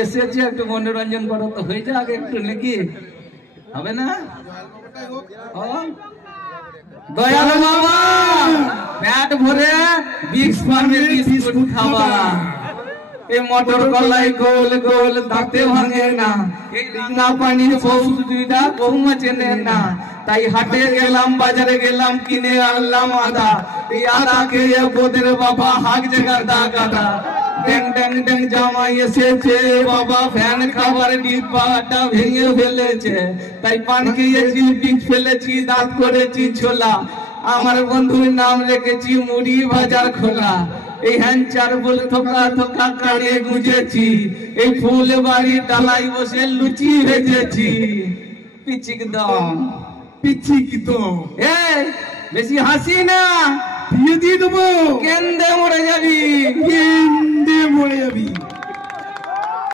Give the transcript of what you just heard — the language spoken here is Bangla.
এসেছে একটু মনোরঞ্জন করো তো হয়ে যাক একটু নাকি হবে না দয়ালু বাবা পেট ভরে বিক্স ফার্মের বিস্কুট খাওয়া এই মটর কলাই গোল গোল দাঁতে ভাঙে না এই রাঙা পানির বৌদিটা বৌমা চেনে না তাই হাটে গেলাম বাজারে গেলাম কিনে আনলাম আদা এই আদা খেয়ে বোদের বাবা হাক জায়গার দা গাদা ড্যাং ড্যাং ড্যাং জামাই এসেছে বাবা ফ্যান খাবার ডিব্বাটা ভেঙে ফেলেছে তাই পান খেয়েছি বিক্স ফেলেছি দাঁত করেছি ছোলা আমার বন্ধুর নাম রেখেছি মুড়ি বাজার খোলা এই হ্যাঞ্চার বলে থোকা থোকা কানে গুঁজেছি এই ফুল বাড়ির ডালাই বসে লুচি ভেজেছি পিচিক দম পিচ্ছি তো এই বেশি হাসি না দিয়ে দিয়ে দেবো কেন্দে মরে যাবি কেন্দে মরে যাবি